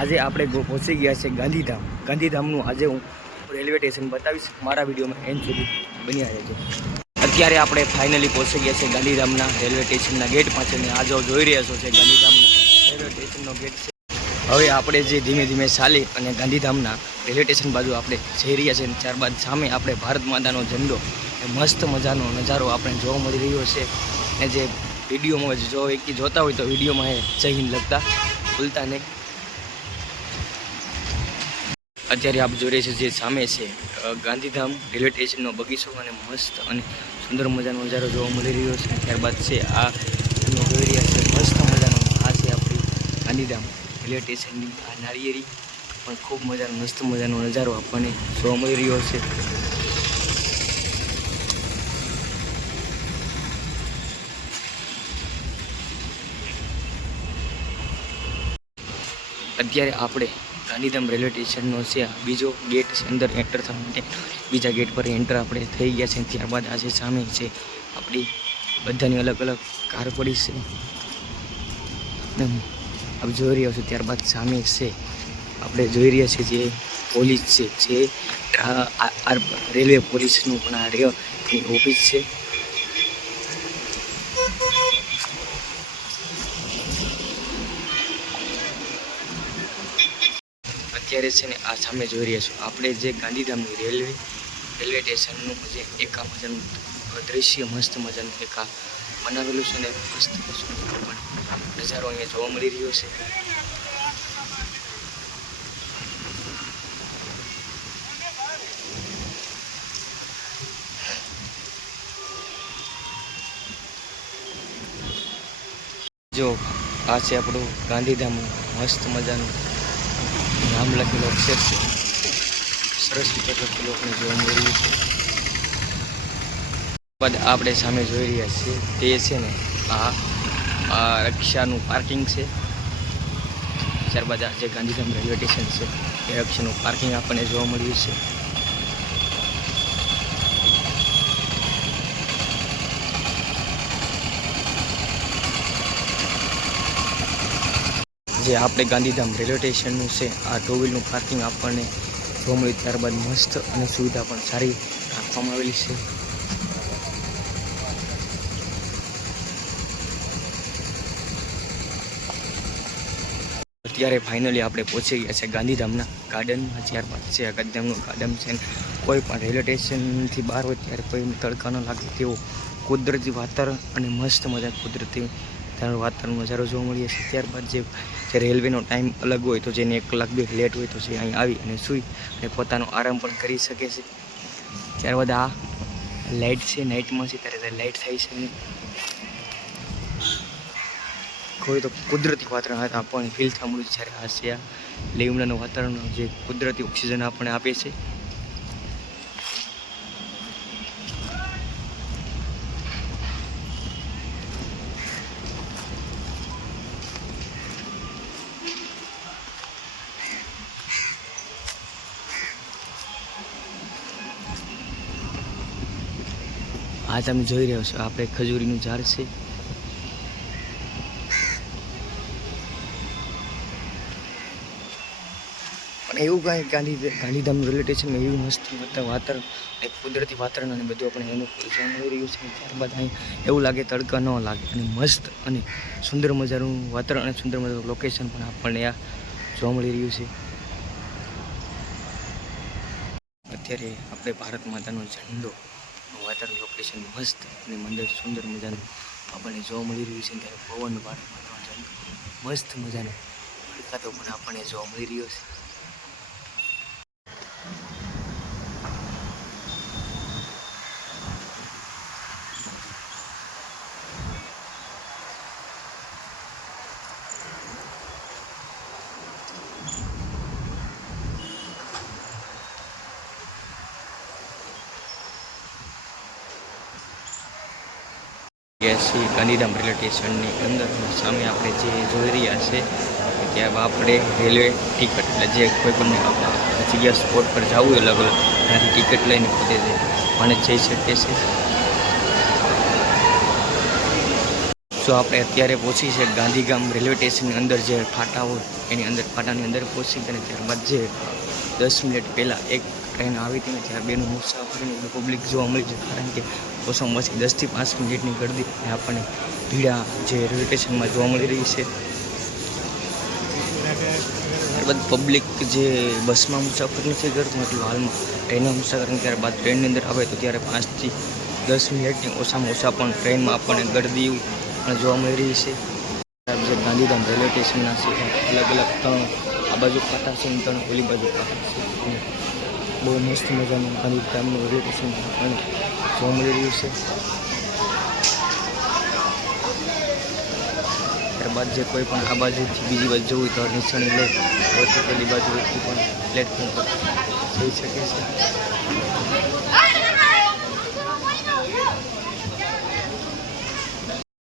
આજે આપણે પહોંચી ગયા છે ગાંધીધામ. ગાંધીધામનું આજે હું રેલવે સ્ટેશન બતાવીશ. મારા વિડીયોમાં એન્ડ સુધી બન્યા રહેજો. અત્યારે આપણે ફાઇનલી પહોંચી ગયા છે ગાંધીધામના રેલવે સ્ટેશનના ગેટ પાસે. આ જો જોઈ રહ્યા છો છે ગાંધીધામના રેલવે સ્ટેશનનો ગેટ છે. હવે આપણે જે ધીમે ધીમે ચાલી અને ગાંધીધામના રેલવે સ્ટેશન બાજુ આપણે જઈ રહ્યા છીએ. ત્યારબાદ સામે આપણે ભારત માતાનો ઝંડો એ મસ્ત મજાનો નજારો આપણે જોવા મળી રહ્યો છે. અને જે વિડીયોમાં જો એક જોતા હોય તો વિડીયોમાં એ જય હિન્દ લખતા ભૂલતા નહીં. અત્યારે આપ જોઈ રહ્યા છે જે સામે છે ગાંધીધામ રેલવે સ્ટેશનનો બગીચો અને મસ્ત અને સુંદર મજાનો નજારો જોવા મળી રહ્યો છે. ત્યારબાદ છે આ તમે જોઈ રહ્યા છે મસ્ત મજાનો આ છે આપણી ગાંધીધામ રેલવે સ્ટેશનની આ નાળિયેરી પણ ખૂબ મજાનો મસ્ત મજાનો નજારો આપણને જોવા મળી રહ્યો છે. અત્યારે આપણે ગાંધીધામ રેલવે સ્ટેશનનો છે બીજો ગેટ છે. અંદર એન્ટર થવા માટે બીજા ગેટ પર એન્ટર આપણે થઈ ગયા છે. ત્યારબાદ આ છે સામે છે આપણી બધાની અલગ અલગ કાર પડી છે આપ જોઈ રહ્યા છો. ત્યારબાદ સામે છે આપણે જોઈ રહ્યા છીએ જે પોલીસ છે જે રેલવે પોલીસનું પણ આ ઓફિસ છે. અત્યારે છે ને આ સામે જોઈ રહ્યા છો આપણે જે ગાંધીધામની રેલવે સ્ટેશનનું જે એકા મજાનું દ્રશ્ય મસ્ત મજાનું એકા બનાવેલું છે ને મસ્ત નજારો અહીંયા જોવા મળી રહ્યો છે. જો આ છે આપણું ગાંધીધામનું મસ્ત મજાનું નામ લખેલો અક્ષર છે. સરસ રીતે લખેલો આપણે જોવા મળી રહ્યું છે. બાદ આપણે સામે જોઈ રહ્યા છીએ તે છે ને આ રિક્ષાનું પાર્કિંગ છે. ત્યારબાદ આ જે ગાંધીધામ રેલવે સ્ટેશન છે એ રિક્ષાનું પાર્કિંગ આપણને જોવા મળ્યું છે. જે આપણે ગાંધીધામ રેલવે સ્ટેશનનું છે આ ટુ વ્હીલનું પાર્કિંગ આપણને જોવા મળ્યું. ત્યારબાદ મસ્ત અને સુવિધા પણ સારી રાખવામાં આવેલી છે. અત્યારે ફાઇનલી આપણે પહોંચી ગયા છે ગાંધીધામના ગાર્ડનમાં. ત્યારબાદ છે આ ગાંધીધામનું ગાર્ડન છે. કોઈ પણ રેલવે સ્ટેશનથી બહાર હોય ત્યારે કોઈ તડકા ન લાગે તેવો કુદરતી વાતાવરણ અને મસ્ત મજા કુદરતી વાતાવરણ નજારો જોવા મળીએ છે. ત્યારબાદ જે રેલવેનો ટાઈમ અલગ હોય તો જેને 1 કલાક 2 લેટ હોય તો જે અહીં આવી અને સૂઈ અને પોતાનો આરામ પણ કરી શકે છે. ત્યારબાદ આ લાઇટ છે નાઇટમાં છે ત્યારે લાઇટ થાય છે ને કોઈ તો કુદરતી વાતાવરણ આપણને ફીલ થવા મળ્યું. જ્યારે આ છે આ લીમડાનું વાતાવરણ જે કુદરતી ઓક્સિજન આપણને આપે છે. આ તમે જોઈ રહ્યો છો આપણે ખજૂરીનું ઝાડ છે. પણ એવું કાંઈ ગાંધીધામ રેલવે સ્ટેશનમાં એવું મસ્ત વાતાવરણ એક કુદરતી વાતાવરણ અને બધું આપણે એનું જોવા મળી રહ્યું છે. ત્યારબાદ અહીં એવું લાગે તડકા ન લાગે અને મસ્ત અને સુંદર મજાનું વાતાવરણ અને સુંદર મજાનું લોકેશન પણ આપણને આ જોવા મળી રહ્યું છે. અત્યારે આપણે ભારત માતાનો ઝંડો વાતાવરણ લોકેશન મસ્ત અને મંદિર સુંદર મજાનું આપણને જોવા મળી રહ્યું છે. ત્યારે પવન ભારત માતાનો ઝંડો મસ્ત મજાનો ફરકાતો પણ આપણને જોવા મળી રહ્યો છે. ગાંધીધામ રેલવે સ્ટેશનની અંદર સામે આપણે જે જોઈ રહ્યા છે ત્યાં આપણે રેલવે ટિકિટ એટલે જે કોઈ પણ જગ્યા સ્પોટ પર જવું હોય અલગ અલગ ત્યાંથી ટિકિટ લઈને પોતે અને જઈ શકે છે. તો આપણે અત્યારે પહોંચી છે ગાંધીધામ રેલવે સ્ટેશનની અંદર જે ફાટા હોય એની અંદર ફાટાની અંદર પહોંચી અને ત્યારબાદ જે 10 મિનિટ પહેલાં એક ટ્રેન આવી હતી ને ત્યારે બેનું મુસાફરીની પબ્લિક જોવા મળી છે, કારણ કે ઓછામાં ઓછી 10 થી 5 મિનિટની ગરદી આપણને ભીડા જે રેલવે સ્ટેશનમાં જોવા મળી રહી છે. ત્યારબાદ પબ્લિક જે બસમાં મુસાફરી નથી કરતું એટલું હાલમાં ટ્રેનમાં મુસાફરી, ત્યારબાદ ટ્રેનની અંદર આવે તો ત્યારે 5 થી 10 મિનિટની ઓછામાં ઓછા પણ ટ્રેનમાં આપણને ગરદી પણ જોવા મળી રહી છે. જે ગાંધીધામ રેલવે સ્ટેશનના છે અલગ અલગ 3 આ બાજુ ફાટા છે, 3 ઓલી બાજુ ફાટા છે. બહુ મસ્ત મજાનું ગાંધીધામનું રેલવે સ્ટેશન પણ જોવા મળી રહ્યું છે. ત્યારબાદ જે કોઈ પણ આ બાજુથી બીજી બાજુ જવું તો નિશાની લઈ તો પેલી બાજુથી પણ પ્લેટફોર્મ પર જઈ શકે છે.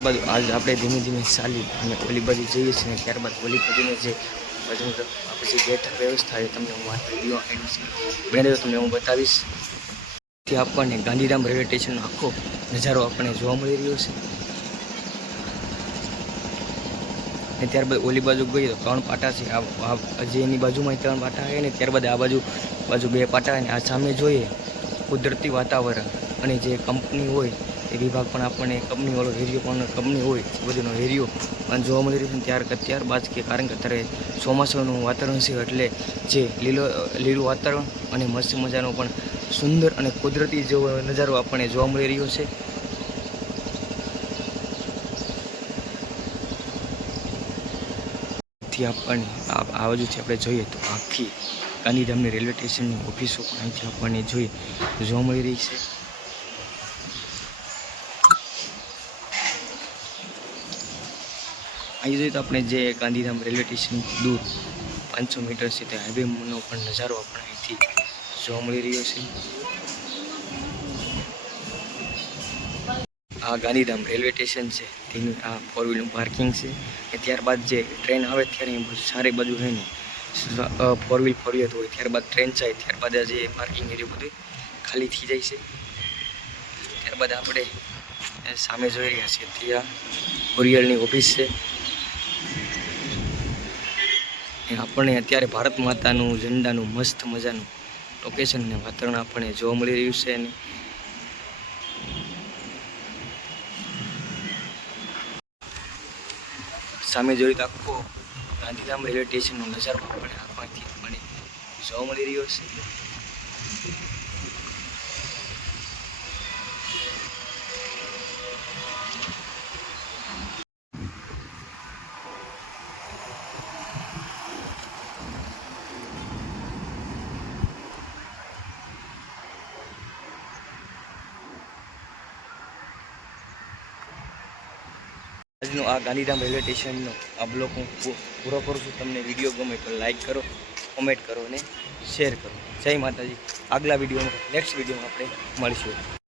બાજુ આજ આપણે ધીમે ધીમે ચાલી અને ઓલી બાજુ જઈએ છીએ, ત્યારબાદ ઓલી બાજુને જે બાજુ પછી ગેટ વ્યવસ્થા છે તમને હું વાત વિડીયો એન્ડ તમને હું બતાવીશ. ત્યાં આપણને ગાંધીધામ રેલવે સ્ટેશનનો આખો નજારો આપણને જોવા મળી રહ્યો છે. અને ત્યારબાદ ઓલી બાજુ ગઈએ તો 3 પાટા છે, જે એની બાજુમાં 3 પાટા આવે ને ત્યારબાદ આ બાજુ 2 પાટા અને આ સામે જોઈએ કુદરતી વાતાવરણ અને જે કંપની હોય એ વિભાગ પણ આપણને કંપનીવાળો એરિયો પણ કંપની હોય એ બધીનો એરિયો પણ જોવા મળી રહ્યો છે. ત્યારબાદ કે કારણ કે અત્યારે ચોમાસાનું વાતાવરણ છે એટલે જે લીલું વાતાવરણ અને મસ્ત મજાનો પણ સુંદર અને કુદરતી જેવો નજારો આપણને જોવા મળી રહ્યો છે. થી આપણને આ બાજુથી આપણે જોઈએ તો આખી ગાંધીધામની રેલવે સ્ટેશનની ઓફિસો પણ અહીંથી આપણને જોવા મળી રહી છે. અહીં જોઈએ તો આપણે જે ગાંધીધામ રેલવે સ્ટેશનથી દૂર 500 મીટર છે તે હાઈવેનો પણ નજારો આપણે અહીંથી જોવા મળી રહ્યો છે. આ ગાંધીધામ રેલવે સ્ટેશન છે તેની આ 4 વ્હીલનું પાર્કિંગ છે. અને ત્યારબાદ જે ટ્રેન આવે ત્યારે સારી બાજુ હોય ને 4 વ્હીલ ફરિયાદ હોય, ત્યારબાદ ટ્રેન જાય ત્યારબાદ જે પાર્કિંગ એરિયો બધું ખાલી થઈ જાય છે. ત્યારબાદ આપણે સામે જોઈ રહ્યા છીએ ત્યાં કુરિયરની ઓફિસ છે. આપણને અત્યારે ભારત માતાનું ઝંડાનું મસ્ત મજાનું લોકેશન અને વાતાવરણ આપણને જોવા મળી રહ્યું છે. અને સામે જોઈ તો આખો ગાંધીધામ રેલવે સ્ટેશનનો નજારો આપણને આંખમાંથી આપણને જોવા મળી રહ્યો છે. આજનો આ ગાંધીધામ રેલવે સ્ટેશનનો આ બ્લોગ હું પૂરો કરું છું. તમને વિડીયો ગમે તો લાઈક કરો, કોમેન્ટ કરો અને શેર કરો. જય માતાજી. આગલા વિડીયોમાં નેક્સ્ટ વિડીયોમાં આપણે મળીશું.